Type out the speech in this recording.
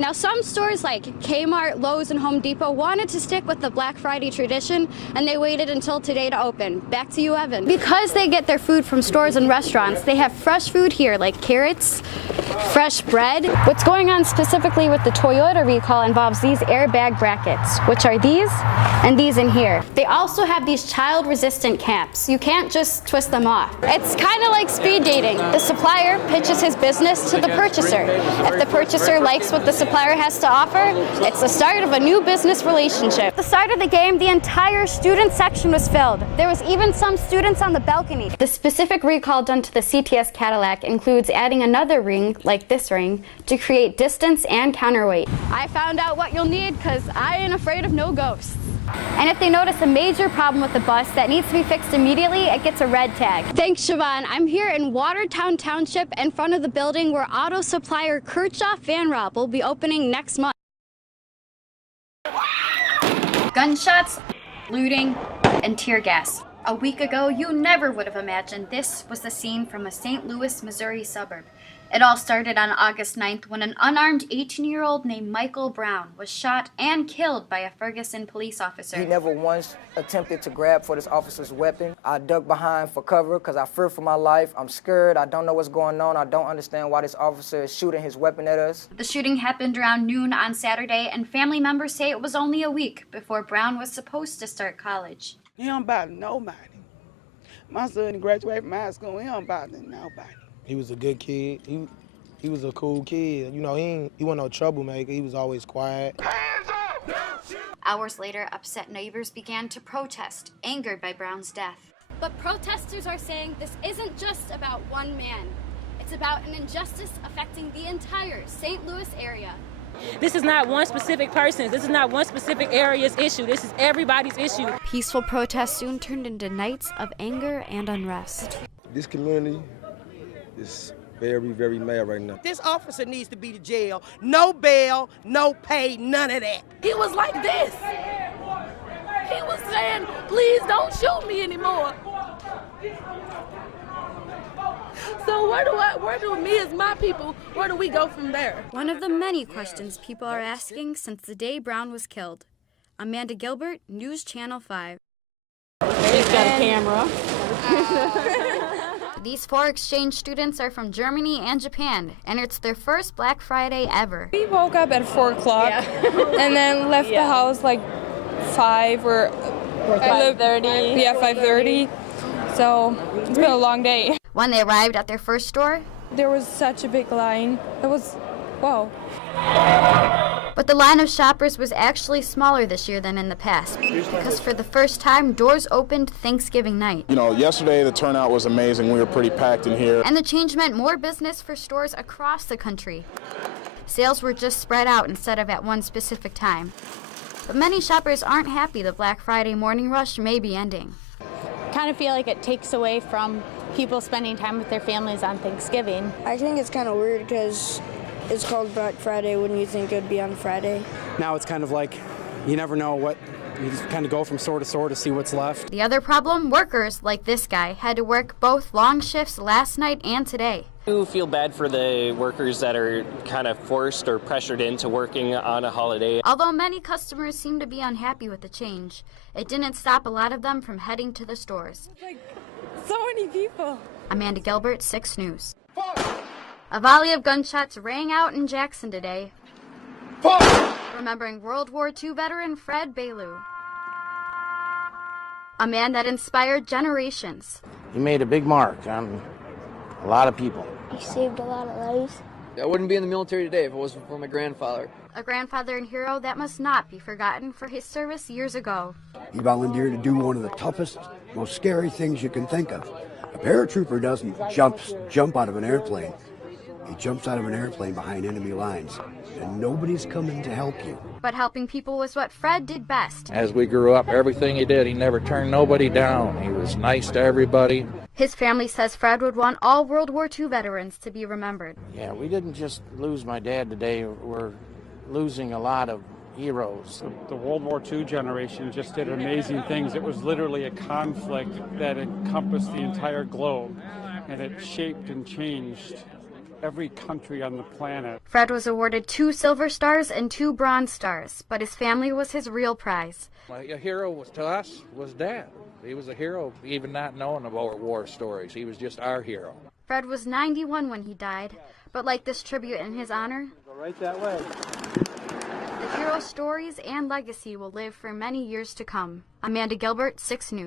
Now, some stores like Kmart, Lowe's, and Home Depot wanted to stick with the Black Friday tradition, and they waited until today to open. Back to you, Evan. Because they get their food from stores and restaurants, they have fresh food here like carrots, fresh bread. What's going on specifically with the Toyota recall involves these airbag brackets, which are these and these in here. They also have these child-resistant caps. You can't just twist them off. It's kind of like speed dating. The supplier pitches his business to the purchaser. If the purchaser likes what the supplier has to offer, it's the start of a new business relationship. At the start of the game, the entire student section was filled. There was even some students on the balcony. The specific recall done to the CTS Cadillac includes adding another ring, like this ring, to create distance and counterweight. I found out what you'll need because I ain't afraid of no ghosts. And if they notice a major problem with the bus that needs to be fixed immediately, it gets a red tag. Thanks, Siobhan. I'm here in Watertown Township in front of the building where auto supplier Kirchhoff Van Rob will be opening next month. Gunshots, looting, and tear gas. A week ago, you never would have imagined this was the scene from a St. Louis, Missouri suburb. It all started on August 9th when an unarmed 18-year-old named Michael Brown was shot and killed by a Ferguson police officer. He never once attempted to grab for this officer's weapon. I ducked behind for cover because I fear for my life. I'm scared. I don't know what's going on. I don't understand why this officer is shooting his weapon at us. The shooting happened around noon on Saturday, and family members say it was only a week before Brown was supposed to start college. He don't bother nobody. My son graduated from high school. He don't bother nobody. He was a good kid. He was a cool kid. You know, he wasn't no troublemaker. He was always quiet. Hands up! Hours later, upset neighbors began to protest, angered by Brown's death. But protesters are saying this isn't just about one man. It's about an injustice affecting the entire St. Louis area. This is not one specific person. This is not one specific area's issue. This is everybody's issue. Peaceful protests soon turned into nights of anger and unrest. This community is very, very mad right now. This officer needs to be to jail. No bail, no pay, none of that. He was like this. He was saying, please don't shoot me anymore. So where do me as my people, where do we go from there? One of the many questions people are asking since the day Brown was killed. Amanda Gilbert, News Channel 5. He's got a camera. These 4 exchange students are from Germany and Japan, and it's their first Black Friday ever. We woke up at 4 o'clock and then left the house like 5 or 5:30. Yeah, 5:30. So it's been a long day. When they arrived at their first store, there was such a big line. It was, wow. But the line of shoppers was actually smaller this year than in the past, because for the first time, doors opened Thanksgiving night. You know, yesterday the turnout was amazing. We were pretty packed in here. And the change meant more business for stores across the country. Sales were just spread out instead of at one specific time. But many shoppers aren't happy the Black Friday morning rush may be ending. Kind of feel like it takes away from people spending time with their families on Thanksgiving. I think it's kind of weird because it's called Black Friday. Wouldn't you think it would be on Friday? Now it's kind of like you never know what, you just kind of go from store to store to see what's left. The other problem, workers like this guy had to work both long shifts last night and today. I do feel bad for the workers that are kind of forced or pressured into working on a holiday. Although many customers seem to be unhappy with the change, it didn't stop a lot of them from heading to the stores. Like, so many people. Amanda Gilbert, 6 News. A volley of gunshots rang out in Jackson today, remembering World War II veteran Fred Bailu, a man that inspired generations. He made a big mark on a lot of people. He saved a lot of lives. I wouldn't be in the military today if it wasn't for my grandfather. A grandfather and hero that must not be forgotten for his service years ago. He volunteered to do one of the toughest, most scary things you can think of. A paratrooper doesn't jump out of an airplane. He jumps out of an airplane behind enemy lines, and nobody's coming to help you. But helping people was what Fred did best. As we grew up, everything he did, he never turned nobody down. He was nice to everybody. His family says Fred would want all World War II veterans to be remembered. Yeah, we didn't just lose my dad today. We're losing a lot of heroes. The World War II generation just did amazing things. It was literally a conflict that encompassed the entire globe, and it shaped and changed every country on the planet. Fred was awarded 2 Silver Stars and 2 Bronze Stars, but his family was his real prize. A hero to us was Dad. He was a hero, even not knowing about war stories. He was just our hero. Fred was 91 when he died, but like this tribute in his honor, Go right that way. the hero stories and legacy will live for many years to come. Amanda Gilbert, 6 News.